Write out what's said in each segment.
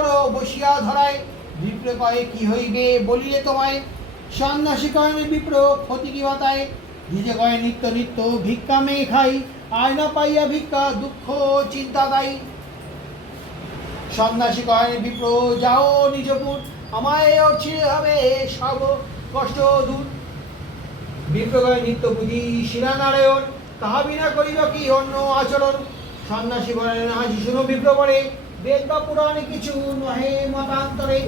করো বসিয়া ধরায়। বিপ্র কয়ে কি হইবে বলিলে তোমায়, সন্ন্যাসী কয়েন বিপ্র ক্ষতি কি বাতায়। নিজে কয়ে নিত্য নিত্য ভিক্ষা মেয়ে খাই, আয়না পাইয়া ভিক্ষা দুঃখ চিন্তা দায়ী। সন্ন্যাসী কয়েন বিপ্র যাও নিজপুর, আমায় ছিঁড়ে হবে সব কষ্ট দূর। বিপ্র কয়ে নিত্য বুঝি শিরা নারায়ণ, তাহা বিনা করিল কি অন্য আচরণ। সন্ন্যাসী বলেন আজ শুনো বিপ্র বলে, বেদ বা পুরাণে কিছু নহে মতান্তরে।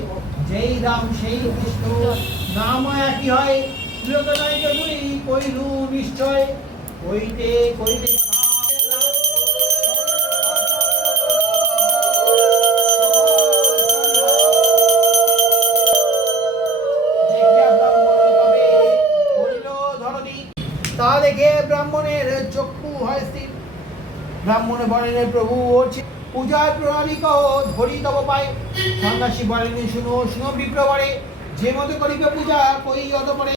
যেই রাম সেই কৃষ্ণ নাম একই হয়, লোকনায় দুই কইলু নিশ্চয়। কইতে কইতে তা দেখে ব্রাহ্মণের চক্ষু হয় স্থির। ব্রাহ্মণে বলেন প্রভু পূজার প্রণালী কহ ধরি তব পায়। সন্ন্যাসী বলেন শুনো শুনো বিপ্র বলে, যে মতো করিবে পূজা কই অত পরে।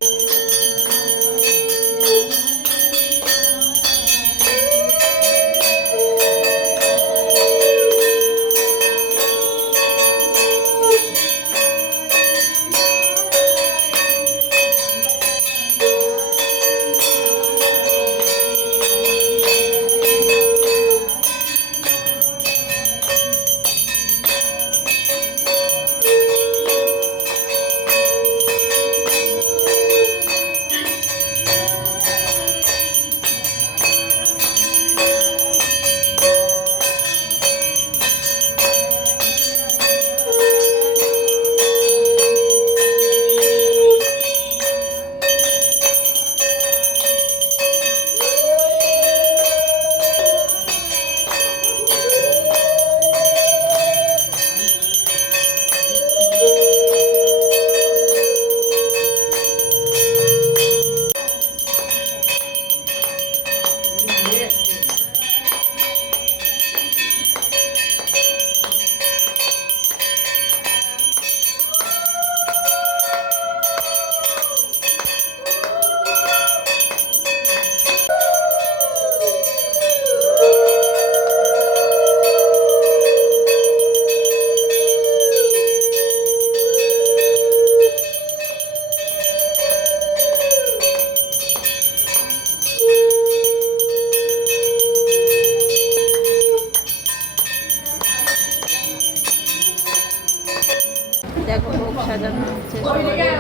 দেখো ভোগ সাজানো হচ্ছে, হয়ে গেছে,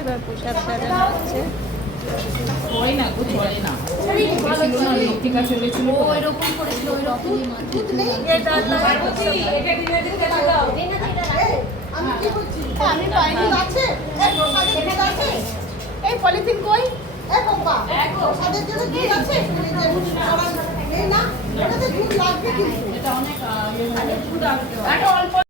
এবার প্রসাদ সাজানো হচ্ছে। এই পলিথিন কই? এই বাবা, প্রসাদের জন্য দুধ আছে? না, ওটাতে দুধ লাগবে কিন্তু। এটা অনেক দুধ আছে।